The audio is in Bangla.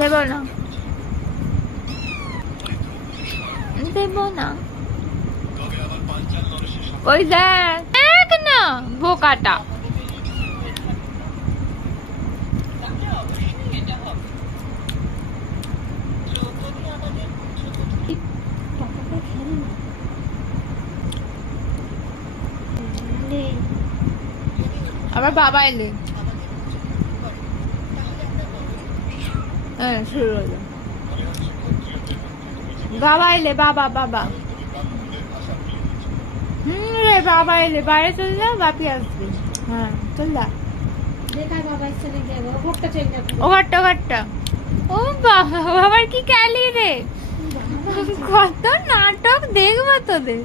দেব না, দেব না। ওই দেখ না বোকাটা। আবার বাবা এলে, হ্যাঁ শুরু হলো। বাবা এলে, বাবা বাবা রে, বাবা এলে, বাইরে চলে যা, বাপি আসবে। হ্যাঁ চল যা, ওঘরটা। ও বাবা, বাবার কি ক্যালি রে, কত নাটক দেখবো তোদের।